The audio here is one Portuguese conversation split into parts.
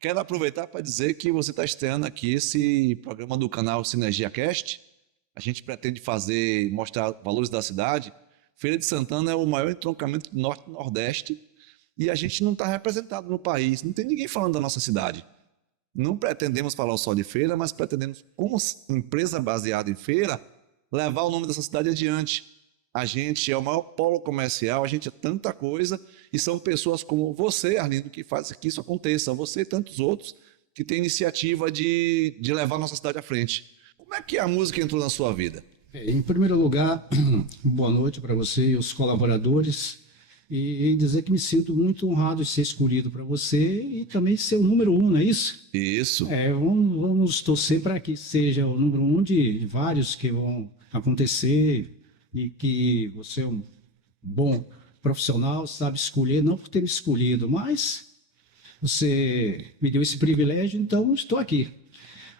Quero aproveitar para dizer que você está estreando aqui esse programa do canal Sinergia Cast. A gente pretende fazer, mostrar valores da cidade. Feira de Santana é o maior entroncamento do Norte e Nordeste e a gente não está representado no país. Não tem ninguém falando da nossa cidade. Não pretendemos falar só de feira, mas pretendemos, como empresa baseada em feira, levar o nome dessa cidade adiante. A gente é o maior polo comercial, a gente é tanta coisa, e são pessoas como você, Arlindo, que fazem que isso aconteça. Você e tantos outros que têm iniciativa de levar a nossa cidade à frente. Como é que a música entrou na sua vida? Em primeiro lugar, boa noite para você e os colaboradores. E dizer que me sinto muito honrado de ser escolhido para você e também ser o número um, não é isso? Isso. Vamos torcer para que seja o número um de vários que vão acontecer e que você é um bom profissional, sabe escolher, não por ter me escolhido, mas você me deu esse privilégio, então estou aqui.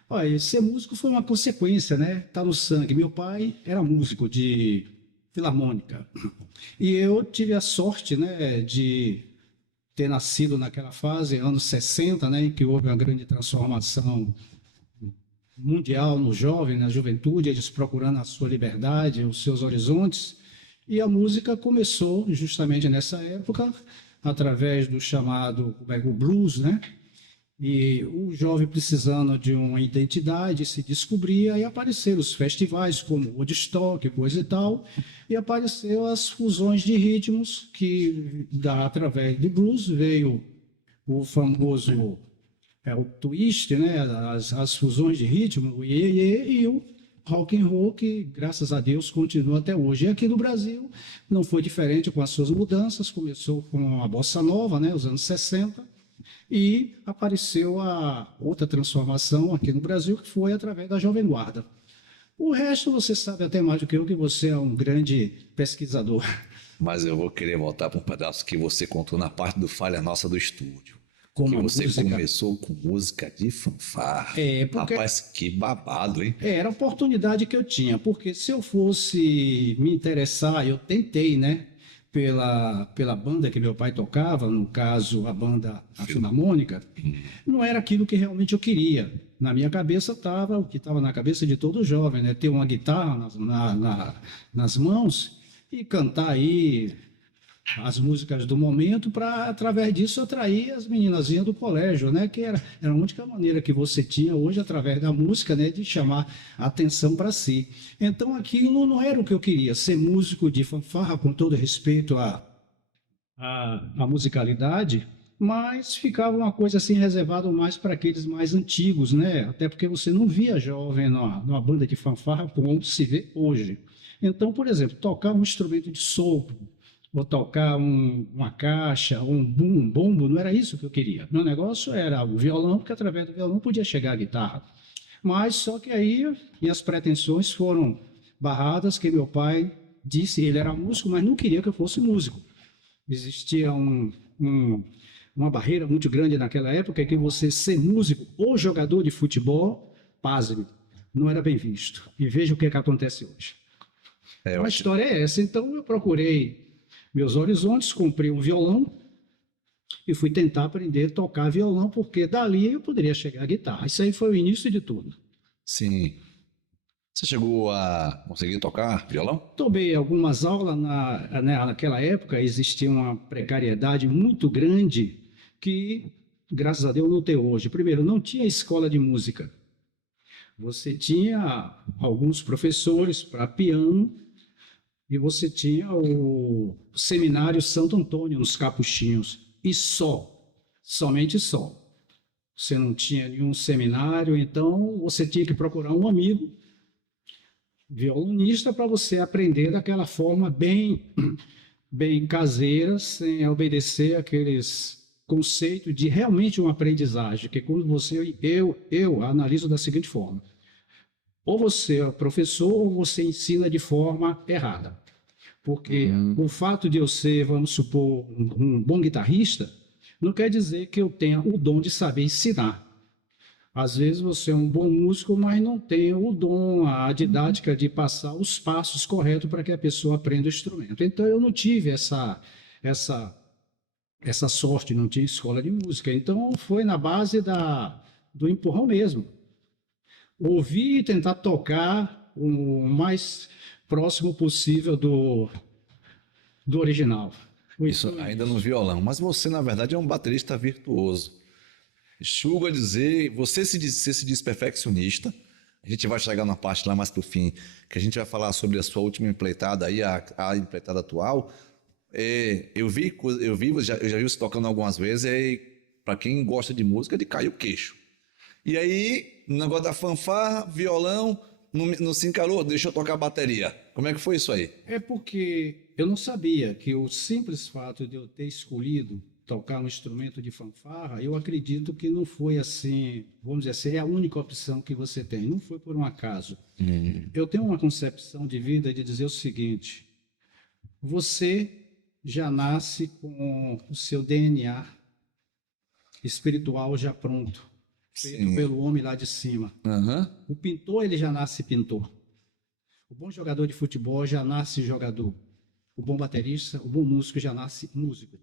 Olha, ser músico foi uma consequência, né? Tá no sangue. Meu pai era músico de filarmônica e eu tive a sorte, né, de ter nascido naquela fase, anos 60, né, em que houve uma grande transformação mundial no jovem, na juventude, eles procurando a sua liberdade, os seus horizontes. E a música começou justamente nessa época, através do chamado o blues, né? E o jovem precisando de uma identidade se descobria e apareceram os festivais como Woodstock, coisa e tal, e apareceu as fusões de ritmos que através do blues veio o famoso o twist, né, as fusões de ritmo, o iê, e o rock and roll, que graças a Deus continua até hoje. E aqui no Brasil não foi diferente com as suas mudanças, começou com a bossa nova, né, os anos 60, e apareceu a outra transformação aqui no Brasil, que foi através da Jovem Guarda. O resto você sabe até mais do que eu, que você é um grande pesquisador. Mas eu vou querer voltar para um pedaço que você contou na parte do Falha Nossa do estúdio. Como Que a você música. começou com música de fanfarra. Porque Rapaz, que babado, hein? era a oportunidade que eu tinha, porque se eu fosse me interessar, eu tentei, né, pela banda que meu pai tocava, no caso a banda a Filarmônica, não era aquilo que realmente eu queria. Na minha cabeça estava o que estava na cabeça de todo jovem, né, ter uma guitarra nas mãos e cantar aí as músicas do momento para, através disso, atrair as meninazinhas do colégio, né? Que era a única maneira que você tinha hoje, através da música, né? De chamar a atenção para si. Então, aquilo não era o que eu queria, ser músico de fanfarra, com todo respeito à musicalidade, mas ficava uma coisa assim reservada mais para aqueles mais antigos, né? Até porque você não via jovem numa banda de fanfarra como se vê hoje. Então, por exemplo, tocar um instrumento de sopro, ou tocar uma caixa, ou um bombo, não era isso que eu queria. Meu negócio era o violão, porque através do violão podia chegar a guitarra. Mas só que aí minhas pretensões foram barradas, que meu pai disse, ele era músico, mas não queria que eu fosse músico. Existia uma barreira muito grande naquela época, que você ser músico ou jogador de futebol, pasme, não era bem visto. E veja o que acontece hoje. É, A história é essa. Então eu procurei meus horizontes, comprei um violão e fui tentar aprender a tocar violão, porque dali eu poderia chegar à guitarra. Isso aí foi o início de tudo. sim. Você chegou a conseguir tocar violão? Tomei algumas aulas, naquela época existia uma precariedade muito grande que, graças a Deus, não tem hoje. Primeiro, não tinha escola de música. Você tinha alguns professores para piano e você tinha o Seminário Santo Antônio nos Capuchinhos. E somente só. Você não tinha nenhum seminário, então você tinha que procurar um amigo violonista para você aprender daquela forma bem caseira, sem obedecer aqueles conceitos de realmente uma aprendizagem, que quando eu analiso da seguinte forma: ou você é professor ou você ensina de forma errada. Porque o fato de eu ser, vamos supor, um bom guitarrista, não quer dizer que eu tenha o dom de saber ensinar. Às vezes você é um bom músico, mas não tem o dom, a didática de passar os passos corretos para que a pessoa aprenda o instrumento. Então eu não tive essa essa sorte, não tinha escola de música. Então foi na base do empurrão mesmo. Ouvir e tentar tocar o mais próximo possível do original. Foi Isso ainda no violão. Mas você, na verdade, é um baterista virtuoso. Chugo a dizer, você se diz perfeccionista. A gente vai chegar na parte lá mais pro fim, que a gente vai falar sobre a sua última empreitada aí, a empreitada atual. Eu já vi você tocando algumas vezes, para quem gosta de música, de cair o queixo. E aí, no negócio da fanfarra, violão, não se encarou, deixa eu tocar bateria. Como é que foi isso aí? É porque eu não sabia que o simples fato de eu ter escolhido tocar um instrumento de fanfarra, eu acredito que não foi assim, vamos dizer assim, é a única opção que você tem. Não foi por um acaso. Eu tenho uma concepção de vida de dizer o seguinte: você já nasce com o seu DNA espiritual já pronto, feito Sim. pelo homem lá de cima. Aham. O pintor, ele já nasce pintor. O bom jogador de futebol já nasce jogador. O bom baterista, o bom músico já nasce músico.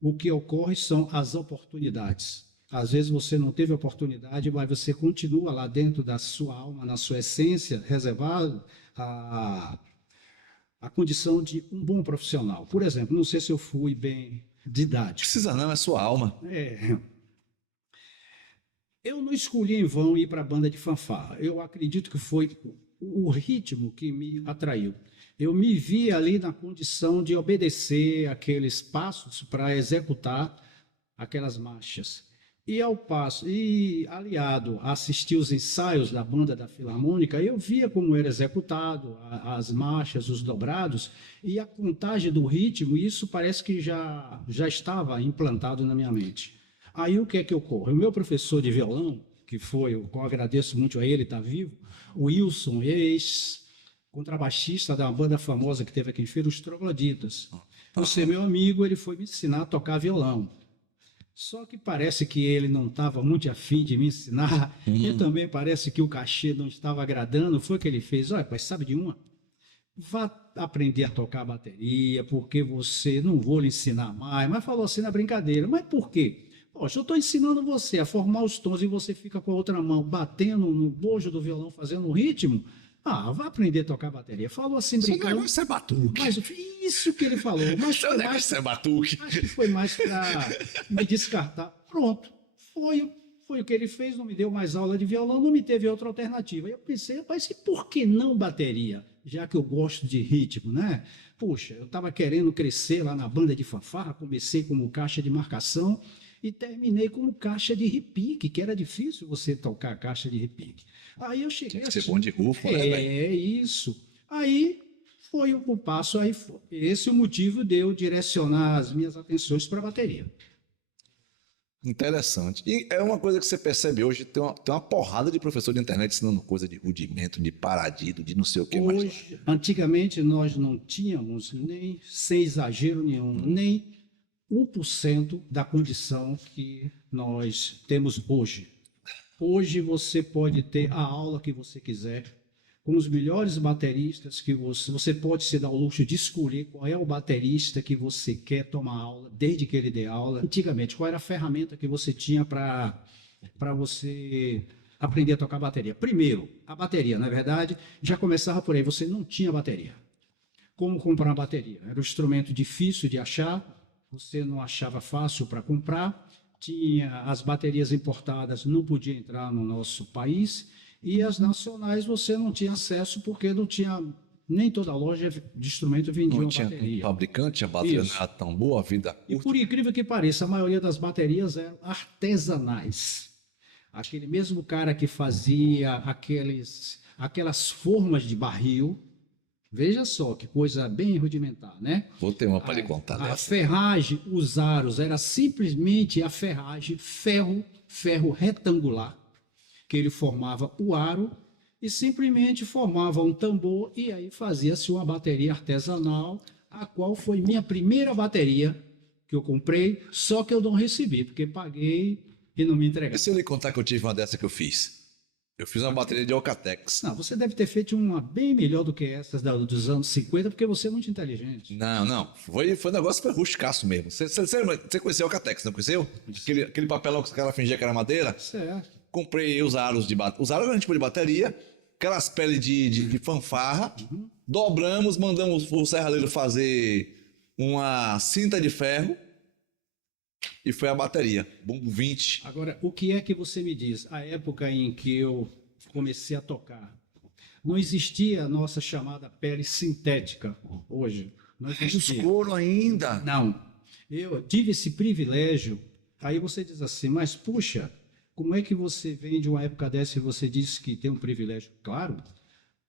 O que ocorre são as oportunidades. Às vezes você não teve oportunidade, mas você continua lá dentro da sua alma, na sua essência, reservado a condição de um bom profissional. Por exemplo, não sei se eu fui bem didático. Precisa não, é sua alma. Eu não escolhi em vão ir para a banda de fanfarra. Eu acredito que foi o ritmo que me atraiu. Eu me vi ali na condição de obedecer aqueles passos para executar aquelas marchas. E aliado a assistir os ensaios da banda da Filarmônica, eu via como era executado as marchas, os dobrados e a contagem do ritmo, e isso parece que já estava implantado na minha mente. Aí o que é que ocorre? O meu professor de violão, que foi, eu agradeço muito a ele, está vivo, o Wilson, ex-contrabaixista da banda famosa que teve aqui em Feira, os Trogloditas. Por ser meu amigo, ele foi me ensinar a tocar violão. Só que parece que ele não estava muito afim de me ensinar, e também parece que o cachê não estava agradando. Foi o que ele fez: olha, pai, sabe de uma? Vá aprender a tocar bateria, porque você não vou lhe ensinar mais. Mas falou assim na brincadeira: mas por quê? Poxa, eu estou ensinando você a formar os tons e você fica com a outra mão batendo no bojo do violão, fazendo um ritmo. Ah, vá aprender a tocar bateria. Falou assim, Seu brincando. negócio é batuque. Mas isso que ele falou. Mas Seu negócio é batuque. acho que foi mais para me descartar. Pronto, foi o que ele fez, não me deu mais aula de violão, não me teve outra alternativa. Eu pensei, rapaz, e por que não bateria? Já que eu gosto de ritmo, né? Puxa, eu estava querendo crescer lá na banda de fanfarra, comecei como caixa de marcação e terminei como caixa de repique, que era difícil você tocar caixa de repique. Aí eu cheguei Tem que ser bom de rufo, né, velho? É isso. Aí foi o passo, aí foi. Esse é o motivo de eu direcionar as minhas atenções para a bateria. Interessante. E é uma coisa que você percebe hoje, tem uma porrada de professor de internet ensinando coisa de rudimento, de paradido, de não sei o que mais. Hoje, antigamente, nós não tínhamos nem, sem exagero nenhum, nem 1% da condição que nós temos hoje. Hoje você pode ter a aula que você quiser, com os melhores bateristas que você pode se dar o luxo de escolher qual é o baterista que você quer tomar aula, desde que ele dê aula. Antigamente, qual era a ferramenta que você tinha para você aprender a tocar bateria? Primeiro, a bateria, na verdade, já começava por aí, você não tinha bateria. Como comprar uma bateria? Era um instrumento difícil de achar, você não achava fácil para comprar, tinha as baterias importadas, não podia entrar no nosso país, e as nacionais você não tinha acesso porque não tinha, nem toda loja de instrumento vendia Não uma tinha bateria. fabricante, a bateria Isso. não era tão boa, a vida E curta. por incrível que pareça, a maioria das baterias eram artesanais. Aquele mesmo cara que fazia aquelas formas de barril, veja só que coisa bem rudimentar, né? Vou ter uma para lhe contar A dessa. ferragem, os aros, era simplesmente a ferragem, ferro retangular, que ele formava o aro e simplesmente formava um tambor e aí fazia-se uma bateria artesanal, a qual foi minha primeira bateria que eu comprei, só que eu não recebi, porque paguei e não me E entregaram. se eu lhe contar que eu tive uma dessa que eu fiz? Eu fiz uma bateria de Alcatex. Não, você deve ter feito uma bem melhor do que essas dos anos 50, porque você é muito inteligente. Não, não. Foi um negócio foi rusticaço mesmo. Você conheceu o Alcatex, não conheceu? Aquele papelão que os caras fingiam que era madeira? Certo. Comprei os aros de bateria. Os aros eram tipo de bateria, aquelas peles de fanfarra. Dobramos, mandamos o serralheiro fazer uma cinta de ferro e foi a bateria. Bumbo 20. Agora, o que é que você me diz? A época em que eu comecei a tocar, não existia a nossa chamada pele sintética hoje. Não existia. Couro ainda. Não. Eu tive esse privilégio. Aí você diz assim, mas puxa, como é que você vem de uma época dessa e você diz que tem um privilégio? Claro,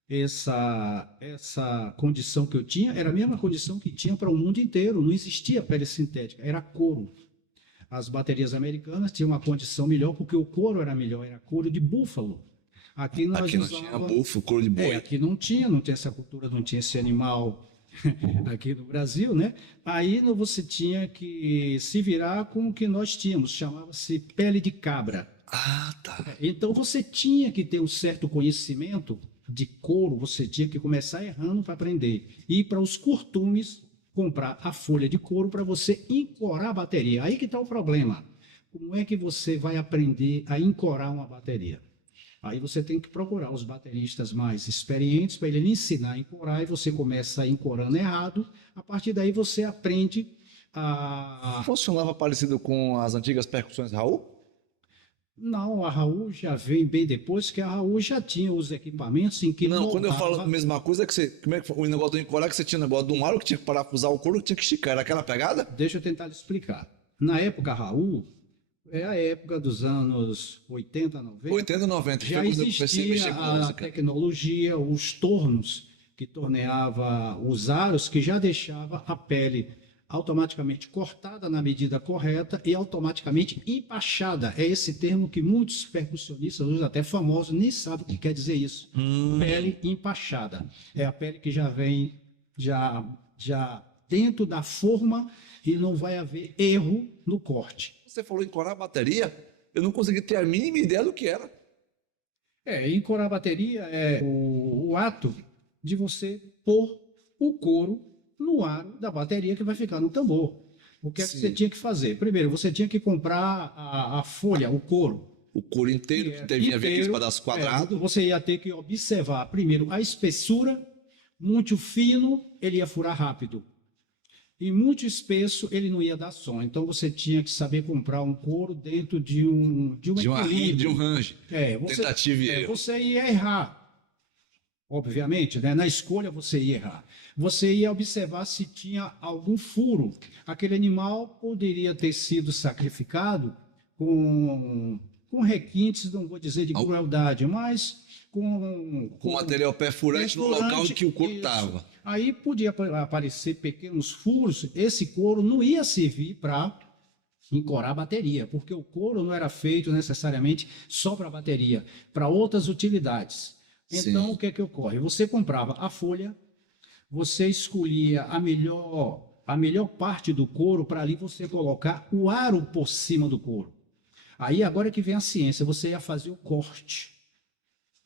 essa condição que eu tinha era a mesma condição que tinha para o mundo inteiro. Não existia pele sintética, era couro. As baterias americanas tinham uma condição melhor porque o couro era melhor, era couro de búfalo. Aqui nós Aqui não tinha búfalo, couro de boi. aqui não tinha essa cultura, não tinha esse animal aqui no Brasil, né? Aí você tinha que se virar com o que nós tínhamos, chamava-se pele de cabra. Ah, tá. Então você tinha que ter um certo conhecimento de couro, você tinha que começar errando para aprender. Ir para os curtumes, comprar a folha de couro para você encorar a bateria. Aí que está o problema. Como é que você vai aprender a encorar uma bateria? Aí você tem que procurar os bateristas mais experientes para ele lhe ensinar a encorar e você começa encorando errado. A partir daí você aprende a... Funcionava parecido com as antigas percussões Raul? Não, a Raul já vem bem depois, que a Raul já tinha os equipamentos em que Não, quando eu moldava- falo a mesma coisa, é que você. Como é que foi? O negócio do encorar que você tinha o negócio de um aro que tinha que parafusar o couro que tinha que esticar. Era aquela pegada? Deixa eu tentar lhe explicar. Na época Raul, é a época dos anos 80, 90, 80, 90. já foi quando eu comecei a existia mexer com a música. tecnologia, os tornos que torneava os aros, que já deixava a pele automaticamente cortada na medida correta e automaticamente empachada. É esse termo que muitos percussionistas, hoje até famosos, nem sabem o que quer dizer isso. Pele empachada. É a pele que já vem já dentro da forma e não vai haver erro no corte. Você falou encorar a bateria, eu não consegui ter a mínima ideia do que era. Encorar a bateria é o ato de você pôr o couro no aro da bateria que vai ficar no tambor. O que é que Sim. você tinha que fazer? Primeiro, você tinha que comprar a folha, o couro. O couro inteiro, que devia vir aqueles pedaços quadrados. Você ia ter que observar, primeiro, a espessura. Muito fino, ele ia furar rápido. E muito espesso, ele não ia dar som. Então, você tinha que saber comprar um couro dentro de um De um range. Tentativa e erro. Você ia errar. Obviamente, né? Na escolha você ia errar. Você ia observar se tinha algum furo. Aquele animal poderia ter sido sacrificado com requintes, não vou dizer de crueldade, mas Com material perfurante no local em que o couro isso. estava. Aí podia aparecer pequenos furos. Esse couro não ia servir para encorar a bateria, porque o couro não era feito necessariamente só para bateria, para outras utilidades. Então, Sim. o que é que ocorre? Você comprava a folha, você escolhia a melhor parte do couro para ali você colocar o aro por cima do couro. Aí agora que vem a ciência, você ia fazer o corte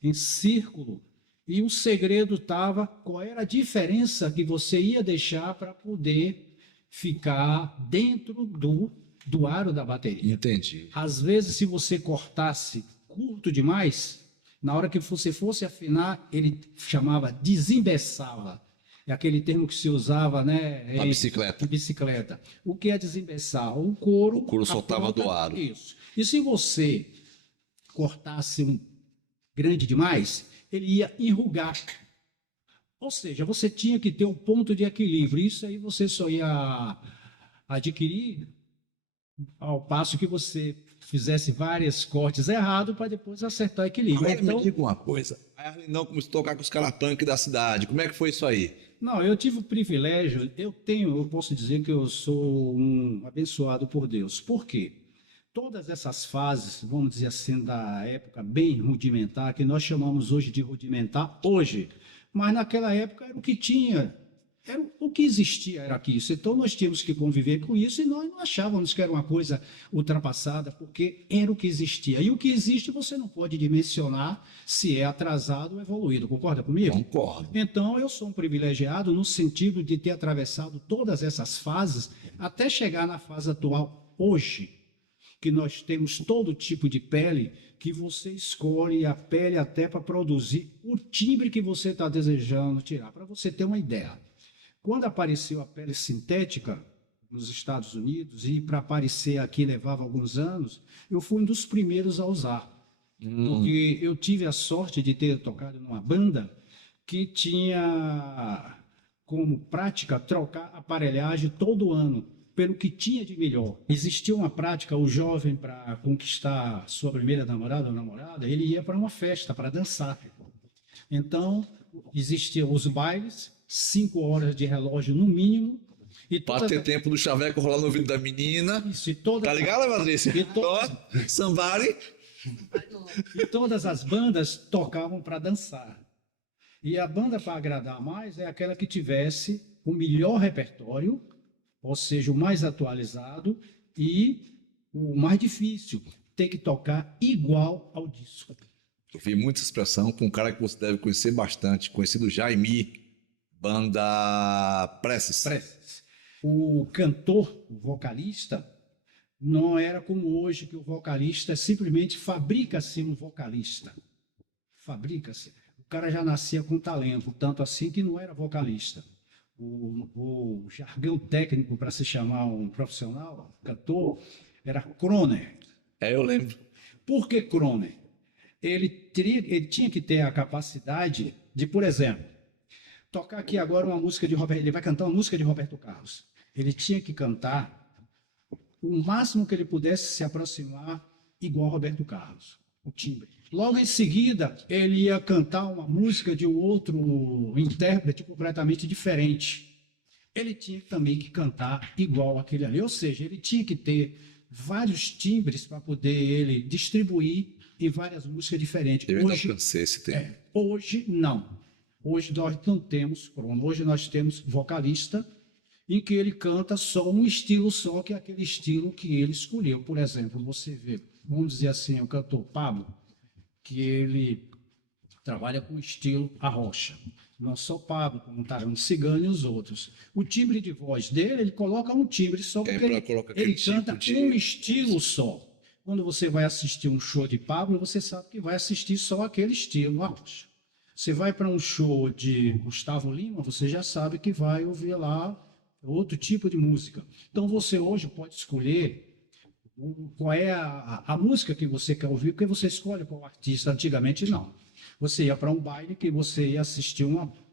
em círculo. E o segredo estava qual era a diferença que você ia deixar para poder ficar dentro do aro da bateria. Entendi. Às vezes, se você cortasse curto demais, na hora que você fosse afinar, ele chamava desembeçava. É aquele termo que se usava, né? Na bicicleta. Em bicicleta. O que é desembeçar? O couro. O couro a soltava ponta, do aro. Isso. E se você cortasse um grande demais, ele ia enrugar. Ou seja, você tinha que ter um ponto de equilíbrio. Isso aí você só ia adquirir ao passo que você fizesse vários cortes errados para depois acertar o equilíbrio. Agora Então, me diga uma coisa. A Arlindão começou a tocar com os caras punk da cidade. Como é que foi isso aí? não, eu tive o privilégio, eu posso dizer que eu sou um abençoado por Deus. Por quê? Todas essas fases, vamos dizer assim, da época bem rudimentar, que nós chamamos hoje de rudimentar, hoje, mas naquela época era o que tinha. O que existia era isso. Então nós tínhamos que conviver com isso e nós não achávamos que era uma coisa ultrapassada, porque era o que existia. E o que existe você não pode dimensionar se é atrasado ou evoluído. Concorda comigo? Concordo. Então eu sou um privilegiado no sentido de ter atravessado todas essas fases até chegar na fase atual hoje, que nós temos todo tipo de pele que você escolhe a pele até para produzir o timbre que você está desejando tirar. Para você ter uma ideia. Quando apareceu a pele sintética nos Estados Unidos, e para aparecer aqui levava alguns anos, eu fui um dos primeiros a usar. Porque eu tive a sorte de ter tocado numa banda que tinha como prática trocar aparelhagem todo ano, pelo que tinha de melhor. Existia uma prática, o jovem, para conquistar sua primeira namorada ou namorada, ele ia para uma festa, para dançar. Então, existiam os bailes, 5 horas de relógio no mínimo. E Para ter tempo do chaveco rolar no ouvido da menina. Isso, Tá ligado, Patrícia? Somebody. E todas as bandas tocavam para dançar. E a banda para agradar mais é aquela que tivesse o melhor repertório, ou seja, o mais atualizado e o mais difícil, ter que tocar igual ao disco. Eu vi muita expressão com um cara que você deve conhecer bastante, conhecido Jaime, banda Preces. O cantor, o vocalista, não era como hoje, que o vocalista simplesmente fabrica-se um vocalista. Fabrica-se. O cara já nascia com talento, tanto assim que não era vocalista. O jargão técnico para se chamar um profissional, um cantor, era croner. Eu lembro. Por que croner? Ele tinha que ter a capacidade de, por exemplo, tocar aqui agora uma música de Roberto, ele vai cantar uma música de Roberto Carlos. Ele tinha que cantar o máximo que ele pudesse se aproximar igual a Roberto Carlos, o timbre. Logo em seguida, ele ia cantar uma música de um outro intérprete completamente diferente. Ele tinha também que cantar igual aquele ali, ou seja, ele tinha que ter vários timbres para poder ele distribuir em várias músicas diferentes. Eu ainda alcancei esse tempo. Hoje, não. Hoje nós não temos crono. Hoje nós temos vocalista em que ele canta só um estilo só, que é aquele estilo que ele escolheu. Por exemplo, você vê, vamos dizer assim, o cantor Pablo, que ele trabalha com o estilo arrocha. Não só o Pablo, como o Tarão Cigano e os outros. O timbre de voz dele, ele coloca um timbre só, porque ele canta um estilo só. Quando você vai assistir um show de Pablo, você sabe que vai assistir só aquele estilo, arrocha. Você vai para um show de Gustavo Lima, você já sabe que vai ouvir lá outro tipo de música. Então você hoje pode escolher qual é a música que você quer ouvir, porque você escolhe qual artista. Antigamente não. Você ia para um baile que você ia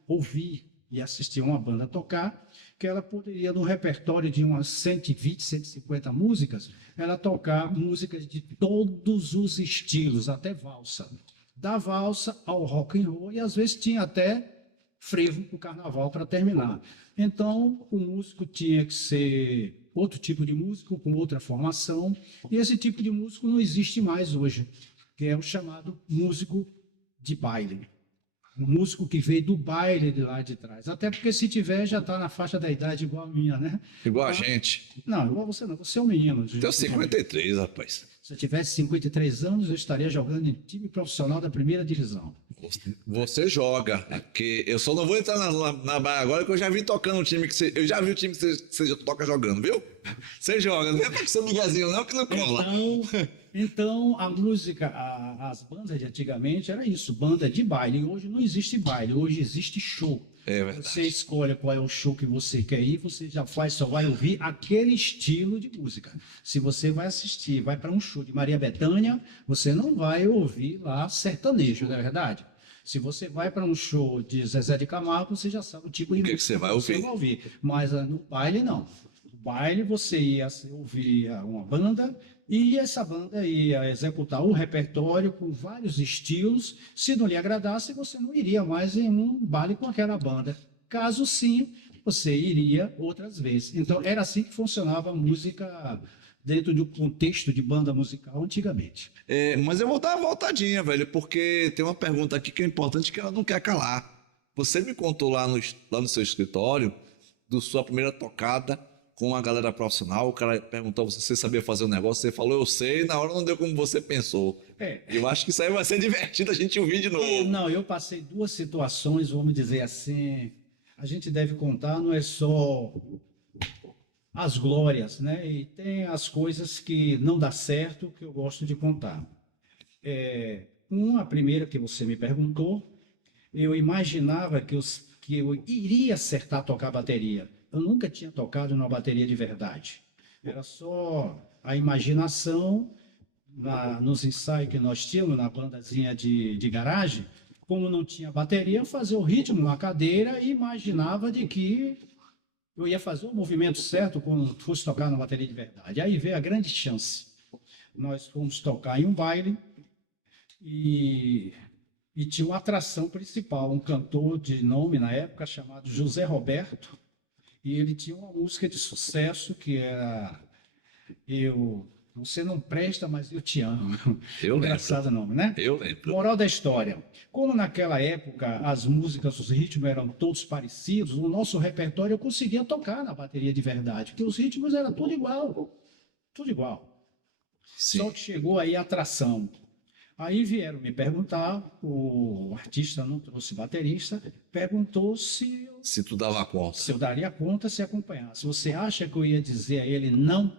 ouvir e assistir uma banda tocar, que ela poderia, no repertório de umas 120, 150 músicas, ela tocar músicas de todos os estilos, até valsa. Da valsa ao rock and roll, e às vezes tinha até frevo para o carnaval para terminar. Então, o músico tinha que ser outro tipo de músico, com outra formação, e esse tipo de músico não existe mais hoje, que é o chamado músico de baile. O músico que veio do baile de lá de trás. Até porque, se tiver, já está na faixa da idade igual a minha, né? Igual a gente. Não, igual você não. Você é um menino. Tenho 53, rapaz. Se eu tivesse 53 anos, eu estaria jogando em time profissional da primeira divisão. Você joga, porque eu só não vou entrar na baia agora, que eu já vi tocando um time que você. Eu já vi o time que você já toca jogando, viu? Você joga, não é porque você é miguezinho, não, que não cola. Então a música, as bandas de antigamente era isso, banda de baile. Hoje não existe baile, hoje existe show. É verdade. Você escolhe qual é o show que você quer ir, você já só vai ouvir aquele estilo de música. Se você vai assistir, vai para um show de Maria Bethânia, você não vai ouvir lá sertanejo, não é verdade? Se você vai para um show de Zezé de Camargo, você já sabe o tipo de música que você vai ouvir. Mas no baile, não. No baile, você ia ouvir uma banda, e essa banda ia executar um repertório com vários estilos. Se não lhe agradasse, você não iria mais em um baile com aquela banda. Caso sim, você iria outras vezes. Então, era assim que funcionava a música dentro do contexto de banda musical antigamente. Mas eu vou dar uma voltadinha, velho, porque tem uma pergunta aqui que é importante, que ela não quer calar. Você me contou lá no seu escritório da sua primeira tocada com a galera profissional. O cara perguntou se você sabia fazer um negócio, você falou, eu sei, na hora não deu como você pensou. Eu acho que isso aí vai ser divertido a gente ouvir de novo. Não, eu passei duas situações, vamos dizer assim, a gente deve contar, não é só as glórias, né? E tem as coisas que não dá certo que eu gosto de contar. A primeira que você me perguntou, eu imaginava que eu iria acertar tocar bateria. Eu nunca tinha tocado numa bateria de verdade. Era só a imaginação nos ensaios que nós tínhamos na bandazinha de garagem. Como não tinha bateria, eu fazia o ritmo na cadeira e imaginava de que eu ia fazer o movimento certo quando fosse tocar na bateria de verdade. Aí veio a grande chance. Nós fomos tocar em um baile e tinha uma atração principal, um cantor de nome na época chamado José Roberto, e ele tinha uma música de sucesso que era Você Não Presta, Mas Eu Te Amo. Eu Engraçado lembro. nome, né? Eu lembro. Moral da história. Como naquela época as músicas, os ritmos eram todos parecidos, o nosso repertório eu conseguia tocar na bateria de verdade, porque os ritmos eram tudo igual. Tudo igual. Sim. Só que chegou aí a atração. Aí vieram me perguntar, o artista não trouxe baterista, perguntou se tu dava conta. eu daria conta se acompanhasse. Você acha que eu ia dizer a ele não?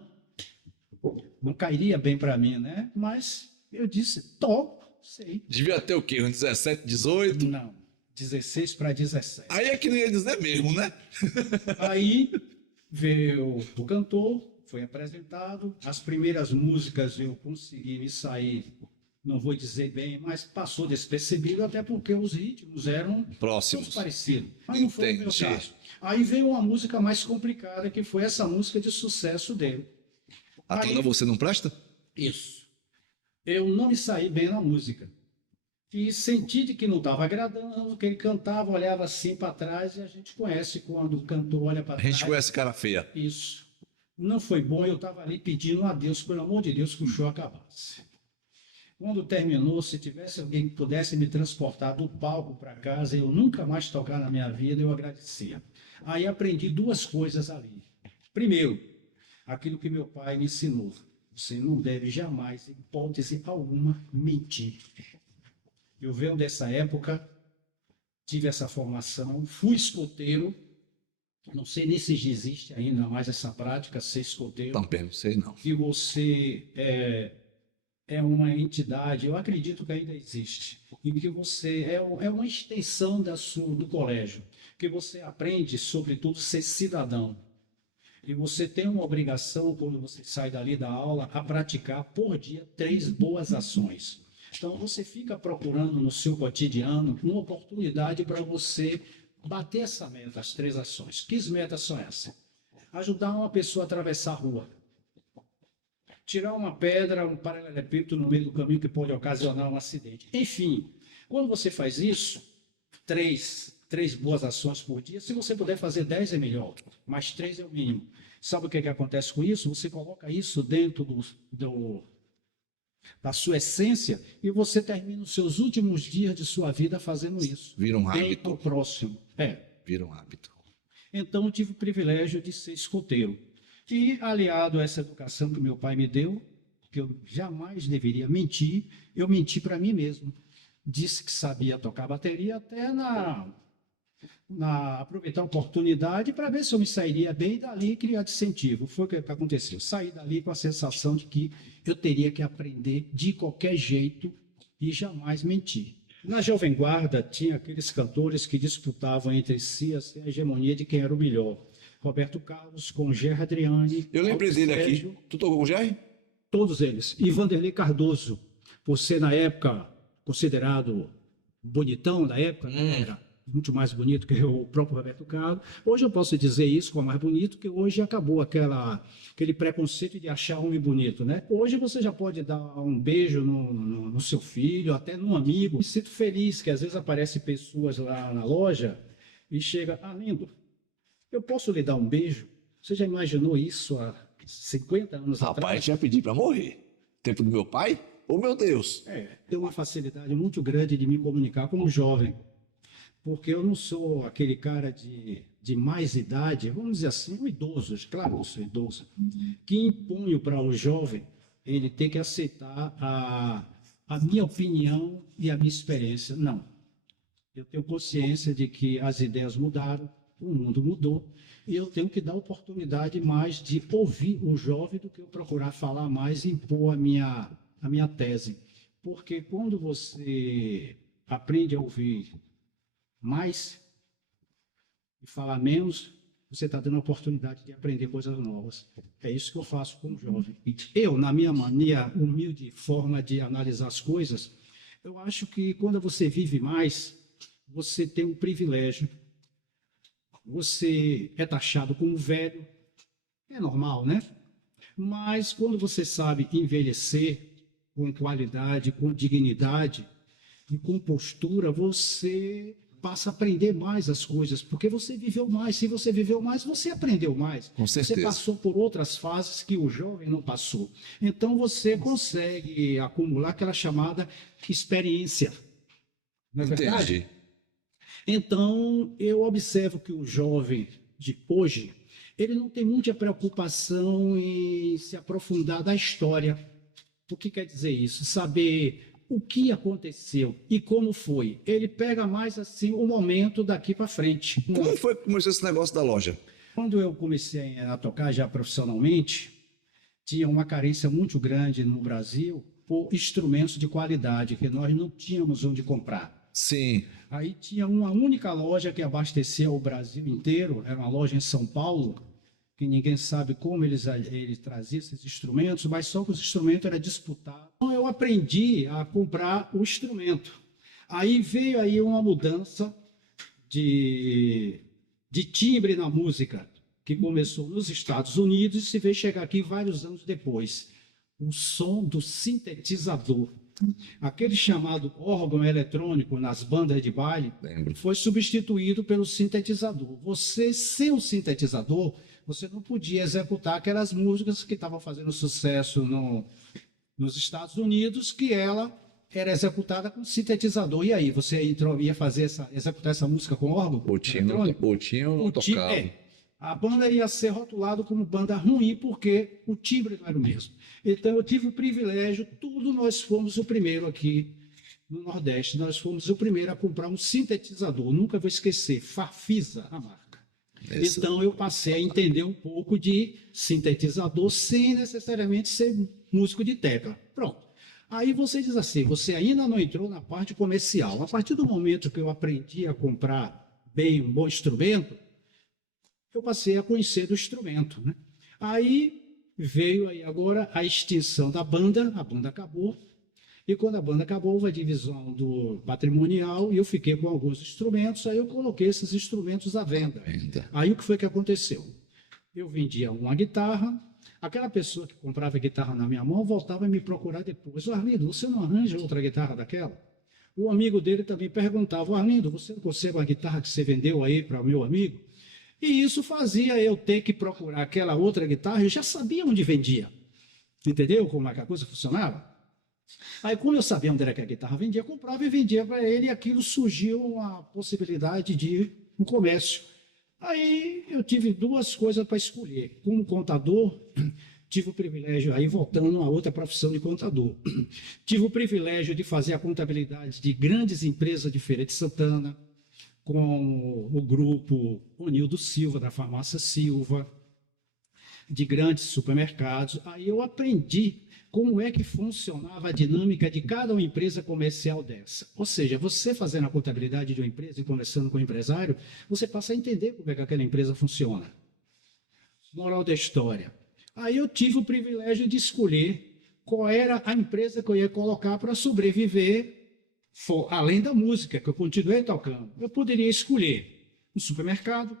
Não cairia bem para mim, né? Mas eu disse, toco, sei. Devia ter o quê? Uns 17, 18? Não, 16 para 17. Aí é que não ia dizer mesmo, né? Aí veio o cantor, foi apresentado. As primeiras músicas eu consegui me sair, não vou dizer bem, mas passou despercebido, até porque os ritmos eram Próximos. todos parecidos. Mas não foi o meu Entendi. caso. Aí veio uma música mais complicada, que foi essa música de sucesso dele. A Aí- tona Você Não Presta? Isso. Eu não me saí bem na música. E senti de que não estava agradando, que ele cantava, olhava assim para trás, e a gente conhece quando o cantor olha para A trás. gente conhece cara feia. Isso. Não foi bom, eu estava ali pedindo a Deus, pelo amor de Deus, que o show acabasse. Quando terminou, se tivesse alguém que pudesse me transportar do palco para casa, eu nunca mais tocar na minha vida, eu agradecia. Aí aprendi duas coisas ali. Primeiro, aquilo que meu pai me ensinou. Você não deve jamais, em hipótese alguma, mentir. Eu venho dessa época, tive essa formação, fui escoteiro, não sei nem se existe ainda mais essa prática, ser escoteiro. Também não sei não. Que você é uma entidade, eu acredito que ainda existe, em que você é uma extensão do colégio, que você aprende, sobretudo, ser cidadão. E você tem uma obrigação, quando você sai dali da aula, a praticar por dia 3 boas ações. Então, você fica procurando no seu cotidiano uma oportunidade para você bater essa meta, as 3 ações. Que metas são essas? Ajudar uma pessoa a atravessar a rua. Tirar uma pedra, um paralelepípedo no meio do caminho que pode ocasionar um acidente. Enfim, quando você faz isso, 3 boas ações por dia, se você puder fazer 10 é melhor, mas 3 é o mínimo. Sabe o que acontece com isso? Você coloca isso dentro da sua essência e você termina os seus últimos dias de sua vida fazendo isso. Vira um Bem hábito. ao próximo. Vira um hábito. Então, eu tive o privilégio de ser escoteiro. E, aliado a essa educação que meu pai me deu, que eu jamais deveria mentir, eu menti para mim mesmo. Disse que sabia tocar bateria até aproveitar a oportunidade para ver se eu me sairia bem e dali criar incentivo. Foi o que aconteceu. Saí dali com a sensação de que eu teria que aprender de qualquer jeito e jamais mentir. Na Jovem Guarda, tinha aqueles cantores que disputavam entre si a hegemonia de quem era o melhor. Roberto Carlos, com Gerry Adriane. Eu lembrei dele Sérgio, aqui. Tu tocou com o Jair? todos eles. E Vanderlei Cardoso, por ser na época considerado bonitão da época, né? Era muito mais bonito que o próprio Roberto Carlos. Hoje eu posso dizer isso como mais bonito, que hoje acabou aquele preconceito de achar homem bonito, né? Hoje você já pode dar um beijo no seu filho, até num amigo. Me sinto feliz que às vezes aparecem pessoas lá na loja e chega, lindo, eu posso lhe dar um beijo? Você já imaginou isso há 50 anos Rapaz, atrás? já pedi pra morrer. Tempo do meu pai? Ô, meu Deus. Tenho uma facilidade muito grande de me comunicar como jovem. porque eu não sou aquele cara de mais idade, vamos dizer assim, um idoso, claro que eu sou idoso, que imponho para o jovem ele ter que aceitar a minha opinião e a minha experiência. Não. Eu tenho consciência de que as ideias mudaram, o mundo mudou, e eu tenho que dar oportunidade mais de ouvir o jovem do que eu procurar falar mais e impor a minha tese. Porque quando você aprende a ouvir mais e falar menos, você está dando a oportunidade de aprender coisas novas. É isso que eu faço como jovem. Eu, na minha mania humilde forma de analisar as coisas, eu acho que quando você vive mais, você tem um privilégio. Você é taxado como velho, é normal, né? Mas quando você sabe envelhecer com qualidade, com dignidade e com postura, você passa a aprender mais as coisas, porque você viveu mais. Se você viveu mais, você aprendeu mais. Com certeza. Você passou por outras fases que o jovem não passou. Então você consegue acumular aquela chamada experiência. Não é verdade? Entendi. Então, eu observo que o jovem de hoje, ele não tem muita preocupação em se aprofundar da história. O que quer dizer isso? Saber o que aconteceu e como foi. Ele pega mais assim o momento daqui para frente. Como foi que começou esse negócio da loja? Quando eu comecei a tocar já profissionalmente, tinha uma carência muito grande no Brasil por instrumentos de qualidade, que nós não tínhamos onde comprar. Sim. Aí tinha uma única loja que abastecia o Brasil inteiro, era uma loja em São Paulo, que ninguém sabe como eles traziam esses instrumentos, mas só que os instrumentos eram disputados. Então eu aprendi a comprar o instrumento. Aí veio aí uma mudança de timbre na música, que começou nos Estados Unidos e se veio chegar aqui vários anos depois. O som do sintetizador. Aquele chamado órgão eletrônico nas bandas de baile foi substituído pelo sintetizador. Você, sem o sintetizador, você não podia executar aquelas músicas que estavam fazendo sucesso nos Estados Unidos, que ela era executada com sintetizador. E aí, você ia executar essa música com órgão eletrônico? O tocava. A banda ia ser rotulada como banda ruim porque o timbre não era o mesmo. Então eu tive o privilégio, nós fomos o primeiro aqui no Nordeste, nós fomos o primeiro a comprar um sintetizador, nunca vou esquecer, Farfisa, a marca. Isso. Então eu passei a entender um pouco de sintetizador sem necessariamente ser músico de tecla. Pronto. Aí você diz assim, você ainda não entrou na parte comercial. A partir do momento que eu aprendi a comprar bem um bom instrumento, eu passei a conhecer do instrumento, né? Aí veio aí agora a extinção da banda, a banda acabou, e quando a banda acabou, houve a divisão do patrimonial, e eu fiquei com alguns instrumentos, aí eu coloquei esses instrumentos à venda. Aí o que foi que aconteceu? Eu vendia uma guitarra, aquela pessoa que comprava guitarra na minha mão voltava a me procurar depois. Arlindo, você não arranja outra guitarra daquela? O amigo dele também perguntava, Arlindo, você não consegue uma guitarra que você vendeu aí para o meu amigo? E isso fazia eu ter que procurar aquela outra guitarra, eu já sabia onde vendia. Entendeu como é que a coisa funcionava? Aí, como eu sabia onde era que a guitarra vendia, eu comprava e vendia para ele, e aquilo surgiu a possibilidade de um comércio. Aí eu tive duas coisas para escolher. Como contador, tive o privilégio, aí voltando a outra profissão de contador, tive o privilégio de fazer a contabilidade de grandes empresas de Feira de Santana, com o grupo Onildo Silva, da farmácia Silva, de grandes supermercados. Aí eu aprendi como é que funcionava a dinâmica de cada uma empresa comercial dessa. Ou seja, você fazendo a contabilidade de uma empresa e conversando com o empresário, você passa a entender como é que aquela empresa funciona. Moral da história. Aí eu tive o privilégio de escolher qual era a empresa que eu ia colocar para sobreviver, além da música, que eu continuei tocando. Eu poderia escolher um supermercado,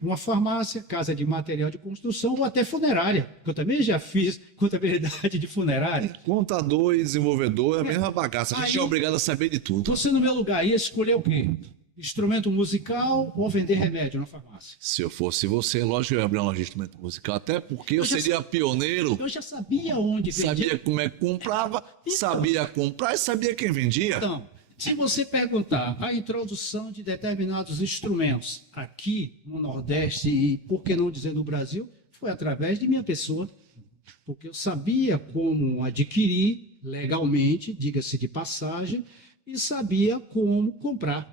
uma farmácia, casa de material de construção ou até funerária, que eu também já fiz contabilidade de funerária. Contador e desenvolvedor é a mesma bagaça, a gente é obrigado a saber de tudo. Você, no meu lugar, ia escolher o quê? Instrumento musical ou vender remédio na farmácia? Se eu fosse você, lógico que eu ia abrir uma loja de instrumento musical, até porque eu seria pioneiro. Eu já sabia onde vendia. Sabia como é que comprava, sabia comprar e sabia quem vendia. Então, Se você perguntar a introdução de determinados instrumentos aqui no Nordeste e, por que não dizer, no Brasil, foi através de minha pessoa, porque eu sabia como adquirir legalmente, diga-se de passagem, e sabia como comprar.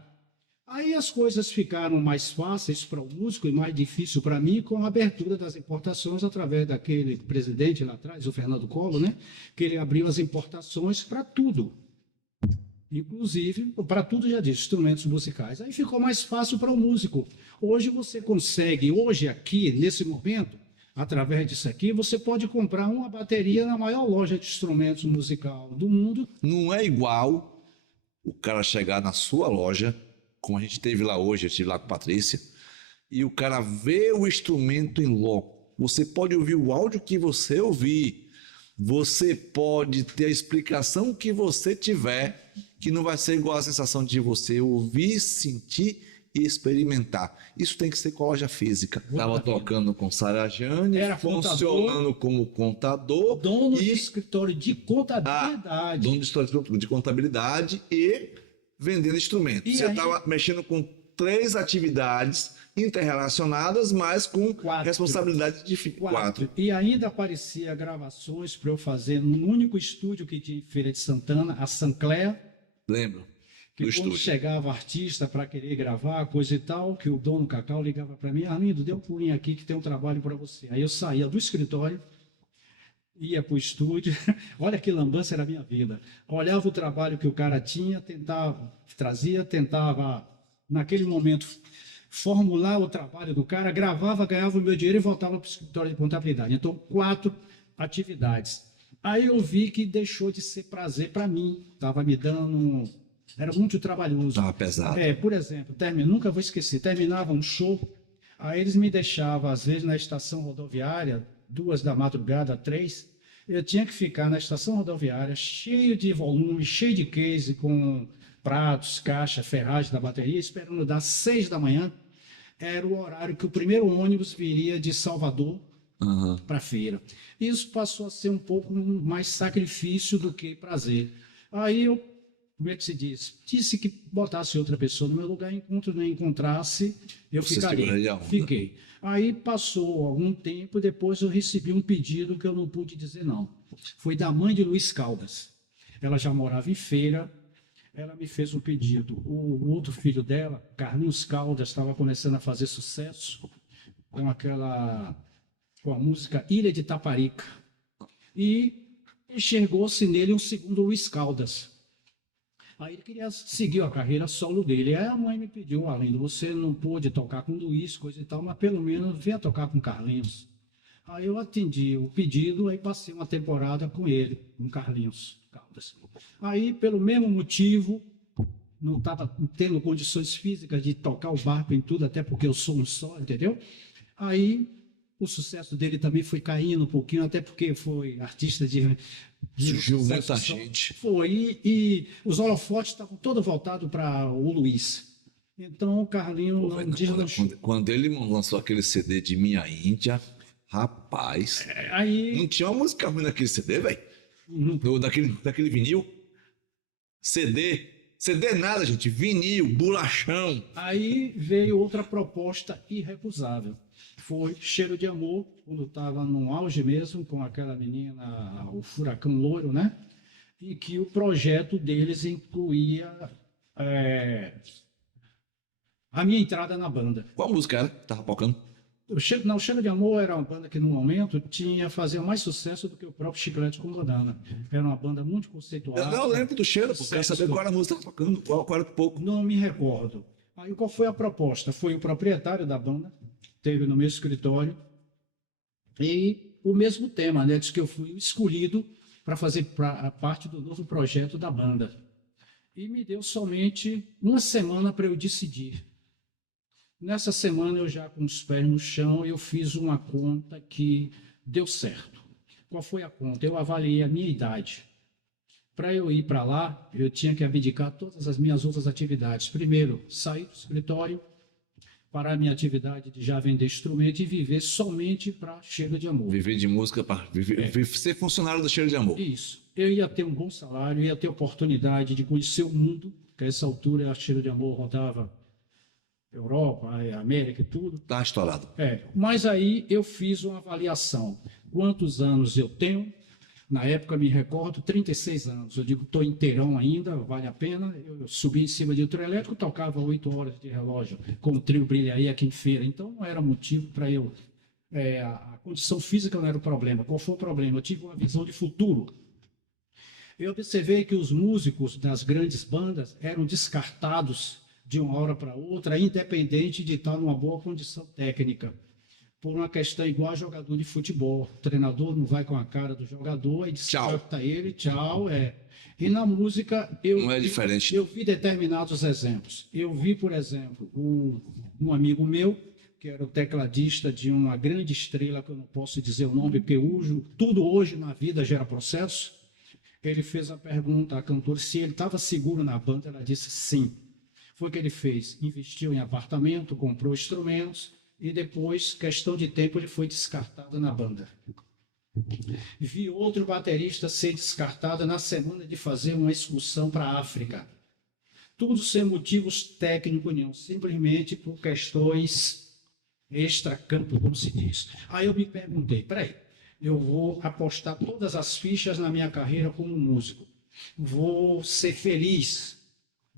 Aí as coisas ficaram mais fáceis para o músico e mais difícil para mim com a abertura das importações através daquele presidente lá atrás, o Fernando Collor, né? Que ele abriu as importações para tudo. Inclusive, para tudo já disse, instrumentos musicais. Aí ficou mais fácil para o músico. Hoje você consegue, hoje aqui, nesse momento, através disso aqui, você pode comprar uma bateria na maior loja de instrumentos musical do mundo. Não é igual o cara chegar na sua loja, como a gente teve lá hoje, eu estive lá com a Patrícia, e o cara vê o instrumento em loco. Você pode ouvir o áudio que você ouvir, você pode ter a explicação que você tiver, que não vai ser igual a sensação de você ouvir, sentir e experimentar. Isso tem que ser com a loja física. Estava tocando com Sara Jane, Era funcionando como contador, dono de escritório de contabilidade. dono de escritório de contabilidade e vendendo instrumentos. E Você aí- estava mexendo com 3 atividades interrelacionadas, mas com Quatro. responsabilidade de 4. E ainda aparecia gravações para eu fazer no único estúdio que tinha em Feira de Santana, a Sancler, Lembro que do quando estúdio. chegava artista para querer gravar, coisa e tal, que o dono Cacau ligava para mim, Arlindo, dê um pulinho aqui que tem um trabalho para você. Aí eu saía do escritório, ia para o estúdio, olha que lambança era a minha vida. Olhava o trabalho que o cara tinha, tentava, naquele momento, formular o trabalho do cara, gravava, ganhava o meu dinheiro e voltava para o escritório de contabilidade. Então, 4 atividades. Aí eu vi que deixou de ser prazer para mim, estava me dando... Era muito trabalhoso. Estava pesado. Por exemplo, nunca vou esquecer, terminava um show, aí eles me deixavam, às vezes, na estação rodoviária, 2 da madrugada, 3, eu tinha que ficar na estação rodoviária, cheio de volume, cheio de case, com pratos, caixa, ferragem da bateria, esperando dar 6 da manhã, era o horário que o primeiro ônibus viria de Salvador Aham. para a feira. Isso passou a ser um pouco mais sacrifício do que prazer. Aí eu, como é que se diz? Disse que botasse outra pessoa no meu lugar, enquanto não encontrasse, eu Você ficaria. seguraria a onda. Fiquei. Aí passou algum tempo, depois eu recebi um pedido que eu não pude dizer não. Foi da mãe de Luiz Caldas. Ela já morava em Feira, ela me fez um pedido. O outro filho dela, Carlinhos Caldas, estava começando a fazer sucesso com a música Ilha de Taparica. E enxergou-se nele um segundo Luiz Caldas. Aí ele queria seguir a carreira solo dele. Aí a mãe me pediu, Arlindo, você não pôde tocar com o Luiz, coisa e tal, mas pelo menos venha tocar com o Carlinhos. Aí eu atendi o pedido, aí passei uma temporada com ele, com o Carlinhos Caldas. Aí, pelo mesmo motivo, não estava tendo condições físicas de tocar o barco em tudo, até porque eu sou um só, entendeu? Aí o sucesso dele também foi caindo um pouquinho, até porque foi artista de Surgiu muita sucesso só. gente. Foi, e os holofotes estavam todos voltados para o Luiz. Então o Carlinho não deslanchou. Quando ele lançou aquele CD de Minha Índia, rapaz, Aí não tinha uma música ruim naquele CD, velho? Daquele vinil? CD nada, gente. Vinil, bolachão. Aí veio outra proposta irrecusável. Foi Cheiro de Amor, quando estava no auge mesmo, com aquela menina, o Furacão Loiro, né? E que o projeto deles incluía a minha entrada na banda. Qual música era? Tava tocando? O Cheiro de Amor era uma banda que, no momento, fazia mais sucesso do que o próprio Chiclete com Banana. Era uma banda muito conceitual. Eu lembro do cheiro, porque eu quero saber qual era a música que tava tocando, qual era o pouco. Não me recordo. Aí qual foi a proposta? Foi o proprietário da banda, teve no meu escritório, e o mesmo tema, né? Diz que eu fui escolhido para fazer parte do novo projeto da banda. E me deu somente uma semana para eu decidir. Nessa semana, eu já com os pés no chão, eu fiz uma conta que deu certo. Qual foi a conta? Eu avaliei a minha idade. Para eu ir para lá, eu tinha que abdicar todas as minhas outras atividades. Primeiro, sair do escritório, parar a minha atividade de já vender instrumento e viver somente para Cheiro de Amor. Viver de música para ser funcionário do Cheiro de Amor. Isso. Eu ia ter um bom salário, ia ter oportunidade de conhecer o mundo, porque a essa altura a Cheiro de Amor rodava Europa, a América e tudo. Tá estourado. Mas aí eu fiz uma avaliação. Quantos anos eu tenho? Na época, me recordo, 36 anos. Eu digo, estou inteirão ainda, vale a pena. Eu subi em cima de um trio elétrico, tocava 8 horas de relógio com o trio Brilha Aí aqui em Feira. Então, não era motivo para eu... a condição física não era o problema. Qual foi o problema? Eu tive uma visão de futuro. Eu observei que os músicos das grandes bandas eram descartados de uma hora para outra, independente de estar numa boa condição técnica. Por uma questão igual a jogador de futebol. O treinador não vai com a cara do jogador e descarta ele, tchau. E na música, não é diferente. Eu vi determinados exemplos. Eu vi, por exemplo, um amigo meu, que era o tecladista de uma grande estrela, que eu não posso dizer o nome, porque tudo hoje na vida gera processo. Ele fez a pergunta à cantora se ele estava seguro na banda. Ela disse sim. Foi o que ele fez. Investiu em apartamento, comprou instrumentos e depois, questão de tempo, ele foi descartado na banda. Vi outro baterista ser descartado na semana de fazer uma excursão para a África. Tudo sem motivos técnicos nenhum, simplesmente por questões extra-campo, como se diz. Aí eu me perguntei, peraí, eu vou apostar todas as fichas na minha carreira como músico. Vou ser feliz,